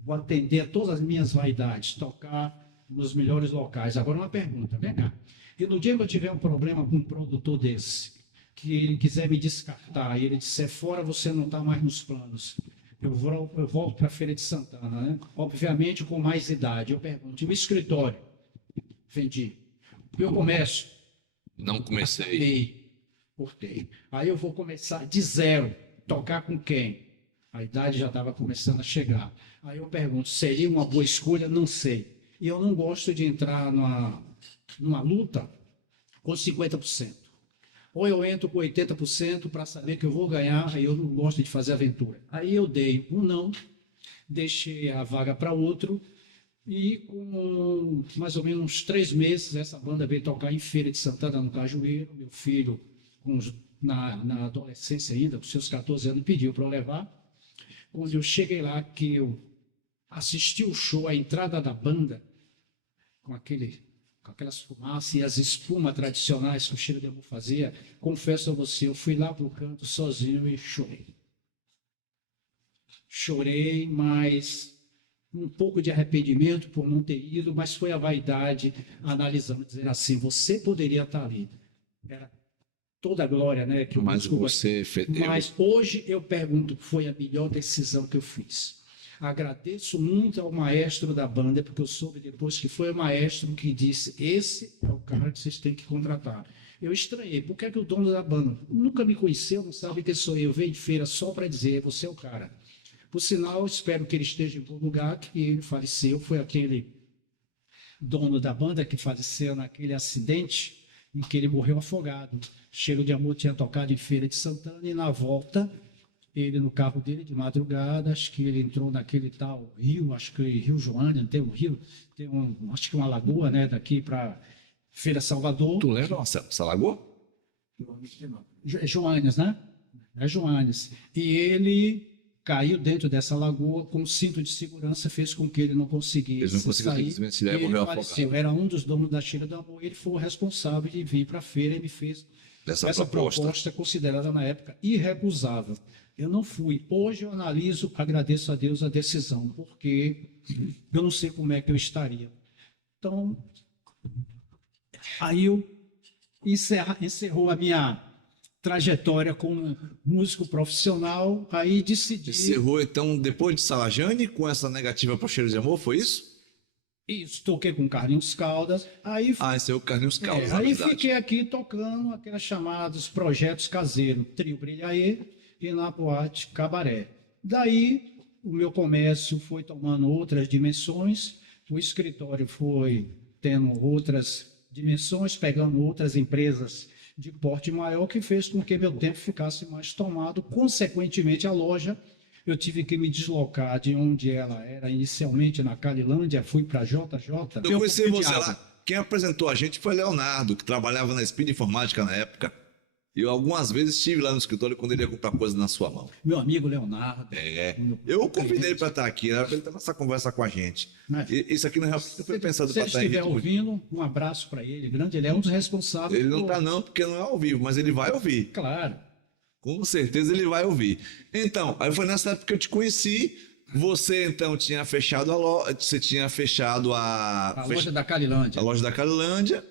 vou atender a todas as minhas vaidades, tocar nos melhores locais. Agora uma pergunta, vem cá. E no dia que eu tiver um problema com um produtor desse, que ele quiser me descartar, e ele disser, fora você não está mais nos planos, eu volto para a Feira de Santana, né? Obviamente com mais idade. Eu pergunto, e o escritório? Vendi. Eu começo? Não comecei. Cortei. Aí eu vou começar de zero. Tocar com quem? A idade já estava começando a chegar. Aí eu pergunto, seria uma boa escolha? Não sei. E eu não gosto de entrar numa luta com 50%. Ou eu entro com 80% para saber que eu vou ganhar, aí eu não gosto de fazer aventura. Aí eu dei um não, deixei a vaga para outro, e com mais ou menos uns 3 meses, essa banda veio tocar em Feira de Santana, no Cajueiro. Meu filho, na adolescência ainda, com seus 14 anos, pediu para eu levar. Quando eu cheguei lá, que eu assisti o show, a entrada da banda, com aquelas fumaças e as espumas tradicionais que o Cheiro de Amor fazia, confesso a você, eu fui lá para o canto sozinho e chorei. Chorei, mas um pouco de arrependimento por não ter ido, mas foi a vaidade analisando, dizendo assim, você poderia estar ali. Era toda a glória, né? Que mas você fez. Mas hoje eu pergunto, foi a melhor decisão que eu fiz. Agradeço muito ao maestro da banda, porque eu soube depois que foi o maestro que disse, esse é o cara que vocês têm que contratar. Eu estranhei, porque é que o dono da banda nunca me conheceu, não sabe quem sou eu, veio de feira só para dizer, você é o cara. Por sinal, espero que ele esteja em bom lugar, que ele faleceu, foi aquele dono da banda que faleceu naquele acidente em que ele morreu afogado. Cheiro de Amor tinha tocado em Feira de Santana e na volta, ele no carro dele de madrugada, acho que ele entrou naquele tal rio, acho que Rio Joânia, tem um rio, acho que uma lagoa, né, daqui para Feira Salvador. Tu lembra, Marcelo, essa lagoa? Joanes, né? É Joanes. E ele caiu dentro dessa lagoa com um cinto de segurança, fez com que ele não conseguisse sair. Ele faleceu. Era um dos donos da Cheiro de Amor. Ele foi o responsável de vir para a feira e me fez essa proposta considerada na época irrecusável. Eu não fui. Hoje eu analiso, agradeço a Deus a decisão, porque eu não sei como é que eu estaria. Então, aí eu encerrou a minha trajetória como músico profissional, aí decidi... Encerrou, então, depois de Salajane, com essa negativa para o Cheiro de Amor, foi isso? Isso, toquei com Carlinhos Caldas. Aí, encerrou com Carlinhos Caldas, aí fiquei aqui tocando aqueles chamados projetos caseiros, Trio Brilha Aí e na boate Cabaré. Daí, o meu comércio foi tomando outras dimensões, o escritório foi tendo outras dimensões, pegando outras empresas de porte maior, que fez com que meu tempo ficasse mais tomado. Consequentemente, a loja, eu tive que me deslocar de onde ela era inicialmente, na Calilândia, fui para JJ. Eu conheci você lá. Quem apresentou a gente foi Leonardo, que trabalhava na Speed Informática na época. Eu algumas vezes estive lá no escritório quando ele ia comprar coisa na sua mão. Meu amigo Leonardo. Eu convidei ele para estar aqui, né? Para ele estar nessa conversa com a gente. Né? Isso aqui não foi pensado Se para ele estar em estiver ritmo. ouvindo, um abraço para ele, grande. Ele é um dos responsáveis. Ele não está não, porque não é ao vivo, mas ele vai ouvir. Claro. Com certeza ele vai ouvir. Então, aí foi nessa época que eu te conheci. Você então tinha fechado a loja, você tinha fechado A loja da Calilândia. a loja da Calilândia,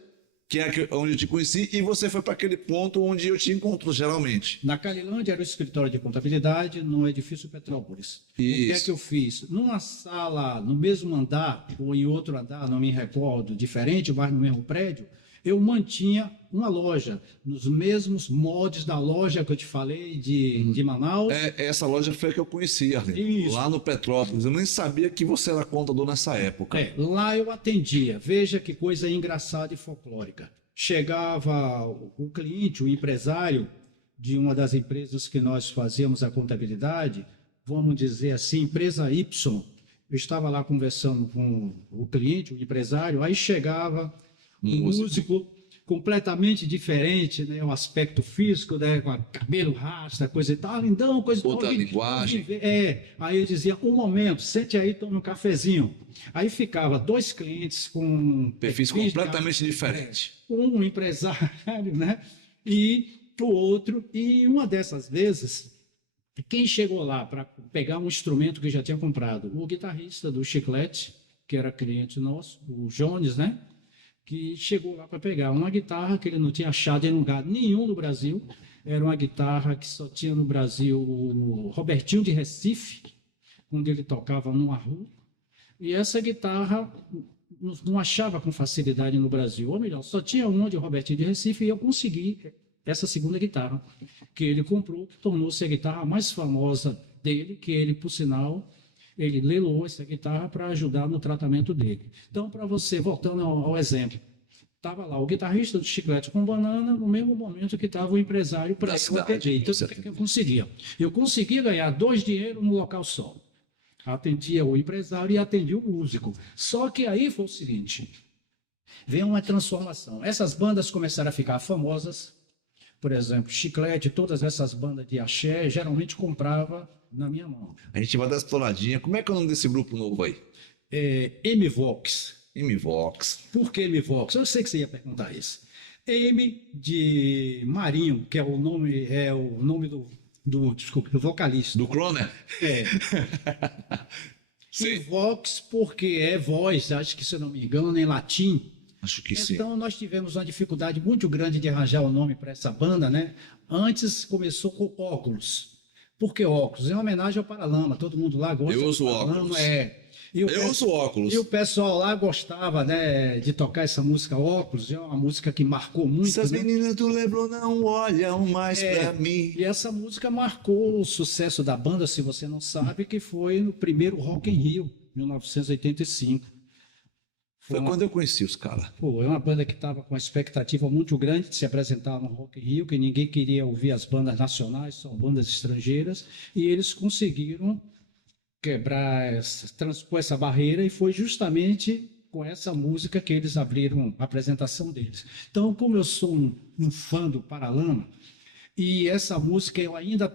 que é onde eu te conheci, e você foi para aquele ponto onde eu te encontro geralmente. Na Calilândia era o escritório de contabilidade no edifício Petrópolis. O que é Isso. que eu fiz? Numa sala, no mesmo andar, ou em outro andar, não me recordo, diferente, mas no mesmo prédio, eu mantinha uma loja, nos mesmos moldes da loja que eu te falei de Manaus. Essa loja foi a que eu conheci, Arlindo, Isso. lá no Petrópolis. Eu nem sabia que você era contador nessa época. Lá eu atendia. Veja que coisa engraçada e folclórica. Chegava o cliente, o empresário de uma das empresas que nós fazíamos a contabilidade, vamos dizer assim, empresa Y. Eu estava lá conversando com o cliente, o empresário, aí chegava um músico completamente diferente, né? O aspecto físico, né? Com cabelo rasta, coisa e tal, lindão, coisa Outra tal. linguagem. Aí eu dizia, um momento, sente aí, toma um cafezinho. Aí ficava dois clientes com Perfis completamente diferentes. um empresário, né? E o outro, e uma dessas vezes, quem chegou lá para pegar um instrumento que já tinha comprado? O guitarrista do Chiclete, que era cliente nosso, o Jones, né? Que chegou lá para pegar uma guitarra que ele não tinha achado em lugar nenhum no Brasil. Era uma guitarra que só tinha no Brasil o Robertinho de Recife, onde ele tocava numa rua. E essa guitarra não achava com facilidade no Brasil. Ou melhor, só tinha uma de Robertinho de Recife e eu consegui essa segunda guitarra que ele comprou, que tornou-se a guitarra mais famosa dele, que ele, por sinal, ele leiloou essa guitarra para ajudar no tratamento dele. Então, para você, voltando ao exemplo, estava lá o guitarrista do Chiclete com Banana no mesmo momento que estava o empresário para eu atender. Então, o que eu conseguia? Eu conseguia ganhar dois dinheiros no local só. Atendia o empresário e atendia o músico. Só que aí foi o seguinte, veio uma transformação. Essas bandas começaram a ficar famosas. Por exemplo, Chiclete, todas essas bandas de axé, geralmente comprava na minha mão. A gente vai dar essa exploradinha. Como é que é o nome desse grupo novo aí? M-Vox. M-Vox. Por que M-Vox? Eu sei que você ia perguntar isso. M de Marinho, que é o nome do vocalista. Do Croner? É. E Vox porque é voz, acho que se eu não me engano, em latim. Acho que sim. Então nós tivemos uma dificuldade muito grande de arranjar o nome para essa banda, né? Antes começou com Óculos. Por que Óculos? Em homenagem ao Paralama, todo mundo lá gosta Eu uso do Paralama, óculos. Eu uso óculos. E o pessoal lá gostava, né, de tocar essa música Óculos, é uma música que marcou muito. Essas né? meninas do Leblon não olham mais pra mim. E essa música marcou o sucesso da banda, se você não sabe, que foi no primeiro Rock in Rio, 1985. Foi quando eu conheci os caras. Pô, é uma banda que estava com uma expectativa muito grande de se apresentar no Rock in Rio, que ninguém queria ouvir as bandas nacionais, só bandas estrangeiras, e eles conseguiram transpor essa barreira, e foi justamente com essa música que eles abriram a apresentação deles. Então, como eu sou um fã do Paralama, e essa música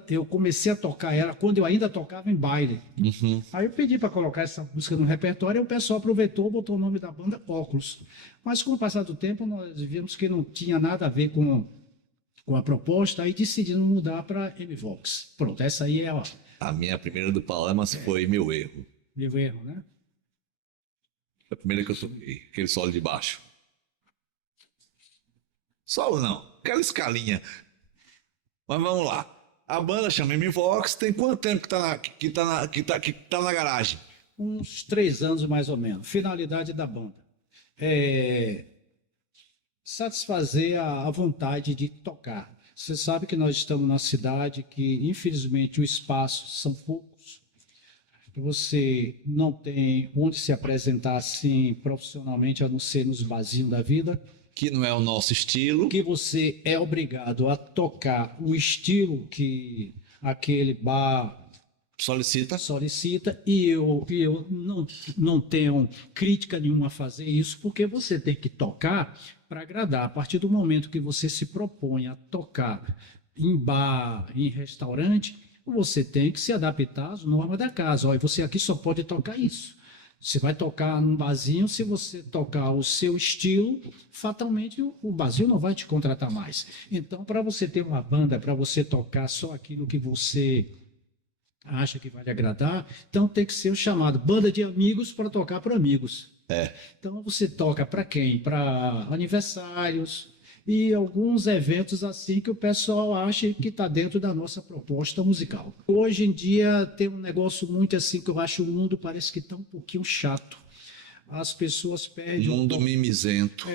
eu comecei a tocar ela quando eu ainda tocava em baile. Uhum. Aí eu pedi para colocar essa música no repertório e o pessoal aproveitou, botou o nome da banda Óculos. Mas com o passar do tempo nós vimos que não tinha nada a ver com a proposta, aí decidimos mudar para M-Vox. Pronto, essa aí é A minha primeira do Palamas foi meu erro. meu erro, né? Foi a primeira que eu toquei, aquele solo de baixo. Solo não, aquela escalinha. Mas vamos lá. A banda chama M-Vox, tem quanto tempo que tá na garagem? Uns 3 anos mais ou menos. Finalidade da banda. Satisfazer a vontade de tocar. Você sabe que nós estamos numa cidade que, infelizmente, os espaços são poucos. Você não tem onde se apresentar assim profissionalmente, a não ser nos barzinhos da vida. Que não é o nosso estilo. Que você é obrigado a tocar o estilo que aquele bar solicita, e eu não tenho crítica nenhuma a fazer isso, porque você tem que tocar para agradar. A partir do momento que você se propõe a tocar em bar, em restaurante, você tem que se adaptar às normas da casa. Olha, você aqui só pode tocar isso. Você vai tocar num barzinho, se você tocar o seu estilo, fatalmente o barzinho não vai te contratar mais. Então, para você ter uma banda, para você tocar só aquilo que você acha que vai lhe agradar, então tem que ser o chamado banda de amigos para tocar para amigos. Então você toca para quem? Para aniversários e alguns eventos assim que o pessoal acha que está dentro da nossa proposta musical. Hoje em dia tem um negócio muito assim que eu acho o mundo parece que está um pouquinho chato. As pessoas perdem. Mundo mimizento.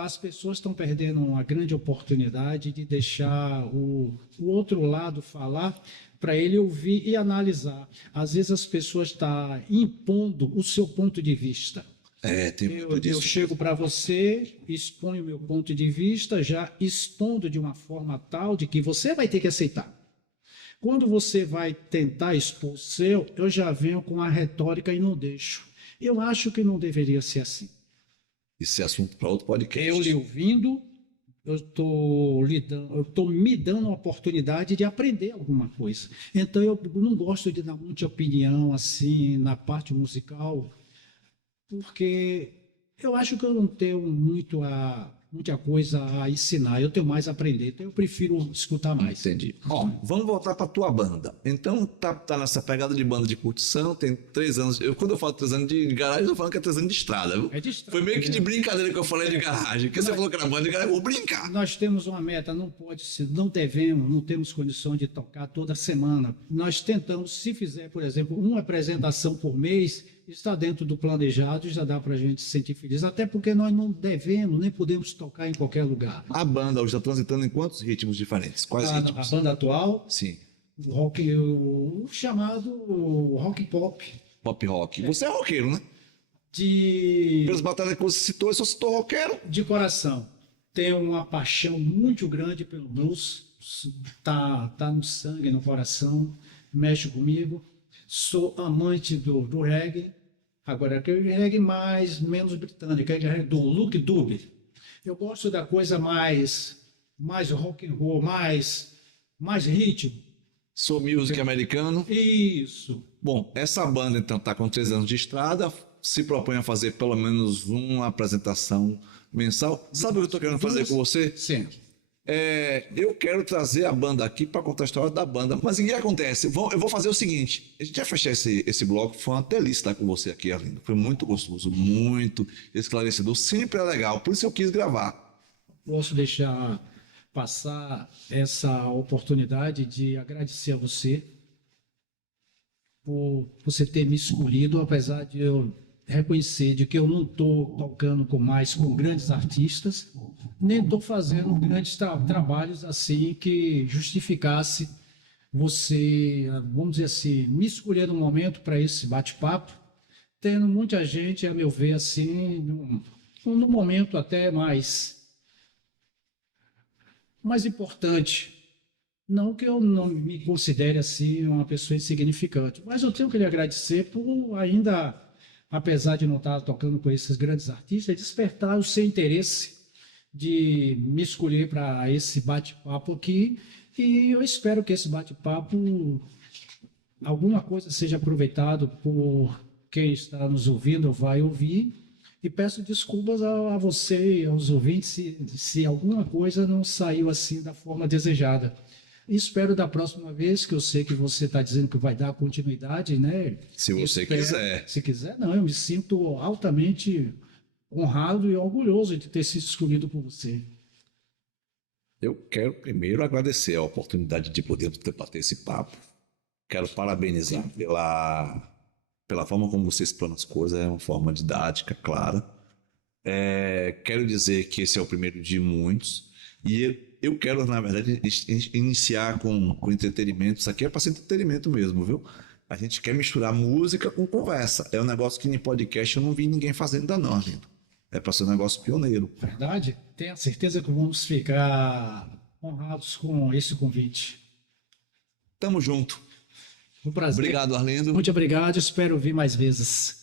As pessoas estão perdendo uma grande oportunidade de deixar o outro lado falar para ele ouvir e analisar. Às vezes as pessoas estão impondo o seu ponto de vista. Tem muito disso. Eu chego para você, exponho o meu ponto de vista, já expondo de uma forma tal de que você vai ter que aceitar. Quando você vai tentar expor o seu, eu já venho com a retórica e não deixo. Eu acho que não deveria ser assim. Esse assunto para outro podcast. Eu lhe ouvindo, eu estou me dando a oportunidade de aprender alguma coisa. Então, eu não gosto de dar muita opinião assim na parte musical, porque eu acho que eu não tenho muita coisa a ensinar, eu tenho mais a aprender, então eu prefiro escutar mais. Entendi. Vamos voltar para tua banda. Então, tá nessa pegada de banda de curtição, tem 3 anos. Quando eu falo 3 anos de garagem, eu tô falando que é 3 anos de estrada. Viu? É de estrada. Foi meio que de brincadeira que eu falei de garagem. Porque você falou que era banda de garagem, eu vou brincar. Nós temos uma meta, não temos condição de tocar toda semana. Nós tentamos, se fizer, por exemplo, uma apresentação por mês, está dentro do planejado e já dá para a gente se sentir feliz. Até porque nós não devemos, nem podemos tocar em qualquer lugar. A banda hoje está transitando em quantos ritmos diferentes? Quais ritmos? A banda atual, Sim. o chamado rock pop. Pop rock. Você é roqueiro, né? Pelas batalhas que você citou, eu só citou roqueiro. De coração. Tenho uma paixão muito grande pelo blues. Tá no sangue, no coração. Mexe comigo. Sou amante do reggae. Agora, aquele reggae menos britânico, aquele reggae do Luke Dube. Eu gosto da coisa mais rock and roll, mais ritmo. Soul music americano. Isso. Bom, essa banda então está com 3 anos de estrada, se propõe a fazer pelo menos uma apresentação mensal. Sabe o que eu estou querendo fazer com você? Sim. Eu quero trazer a banda aqui para contar a história da banda. Mas o que acontece? Eu vou fazer o seguinte: a gente vai fechar esse bloco. Foi uma delícia estar com você aqui, Arlindo. Foi muito gostoso, muito esclarecedor. Sempre é legal, por isso eu quis gravar. Posso deixar passar essa oportunidade de agradecer a você por você ter me escolhido, apesar de eu reconhecer de que eu não estou tocando com grandes artistas, nem estou fazendo grandes trabalhos assim que justificasse você, vamos dizer assim, me escolher no momento para esse bate-papo, tendo muita gente, a meu ver, assim, num momento até mais importante. Não que eu não me considere assim uma pessoa insignificante, mas eu tenho que lhe agradecer por ainda, apesar de não estar tocando com esses grandes artistas, despertar o seu interesse de me escolher para esse bate-papo aqui. E eu espero que esse bate-papo, alguma coisa seja aproveitado por quem está nos ouvindo, vai ouvir. E peço desculpas a você e aos ouvintes se alguma coisa não saiu assim da forma desejada. E espero da próxima vez, que eu sei que você está dizendo que vai dar continuidade, né? Se você quiser. Se quiser, não. Eu me sinto altamente honrado e orgulhoso de ter sido escolhido por você. Eu quero primeiro agradecer a oportunidade de poder bater esse papo. Quero parabenizar pela forma como você explana as coisas, é uma forma didática, clara. Quero dizer que esse é o primeiro de muitos. E eu quero, na verdade, iniciar com entretenimento. Isso aqui é para ser entretenimento mesmo, viu? A gente quer misturar música com conversa. É um negócio que em podcast eu não vi ninguém fazendo ainda não, Arlindo. É para ser um negócio pioneiro. Verdade? Tenho certeza que vamos ficar honrados com esse convite. Tamo junto. Um prazer. Obrigado, Arlindo. Muito obrigado, espero vir mais vezes.